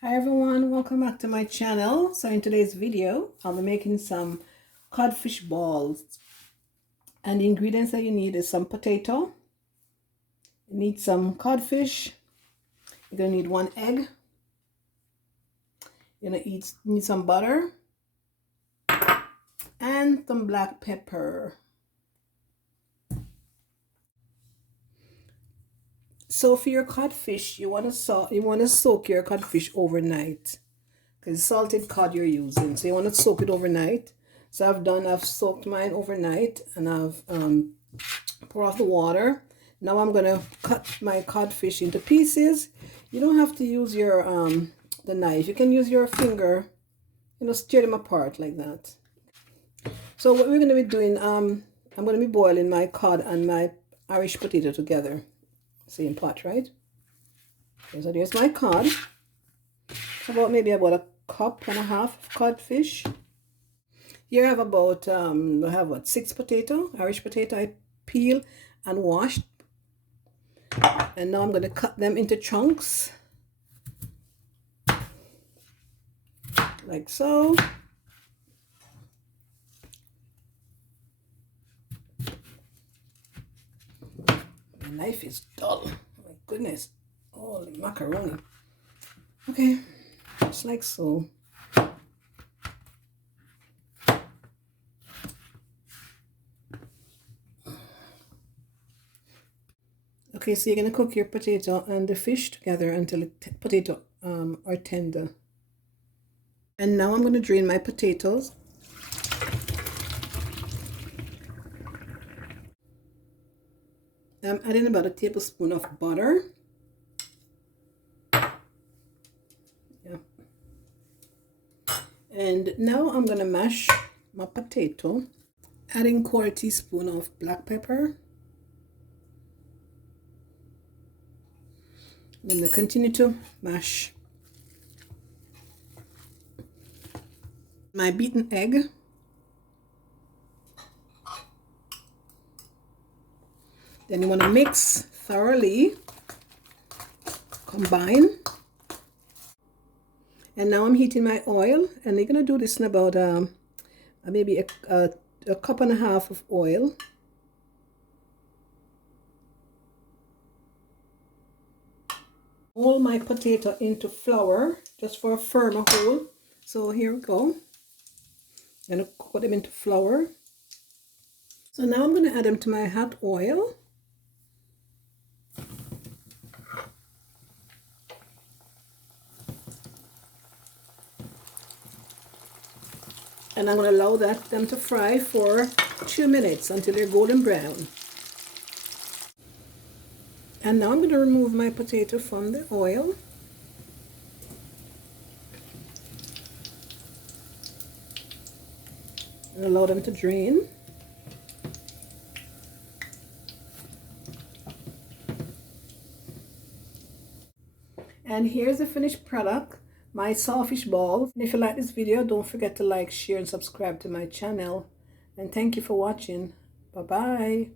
Hi everyone, welcome back to my channel. So in today's video, I'll be making some codfish balls. And the ingredients that you need is some potato. You need some codfish. You're gonna need 1 egg. You're gonna need some butter and some black pepper. So for your codfish, you wanna soak your codfish overnight. Because salted cod you're using, so you want to soak it overnight. So I've soaked mine overnight, and I've poured off the water. Now I'm gonna cut my codfish into pieces. You don't have to use your the knife. You can use your finger, stir them apart like that. So what we're gonna be doing, I'm gonna be boiling my cod and my Irish potato together, same pot, right? Okay, so there's my cod. Maybe about a cup and a half of codfish. Here I have about I have what, 6 potato, Irish potato I peel and washed. And now I'm going to cut them into chunks like so. My knife is dull. Oh my goodness. Holy macaroni. Okay, just like so. Okay, so you're going to cook your potato and the fish together until the potato are tender. And now I'm going to drain my potatoes. I'm adding about a tablespoon of butter. Yeah. And now I'm going to mash my potato, adding 1/4 teaspoon of black pepper. I'm going to continue to mash my beaten egg. Then you want to mix thoroughly, combine. And now I'm heating my oil, and you're going to do this in about maybe a cup and a half of oil. Roll my potato into flour just for a firmer hold. So here we go. I'm going to put them into flour. So now I'm going to add them to my hot oil. And I'm going to allow them to fry for 2 minutes until they're golden brown. And now I'm going to remove my potato from the oil. And allow them to drain. And here's the finished product, my saltfish ball. And if you like this video, don't forget to like, share, and subscribe to my channel. And thank you for watching. Bye-bye.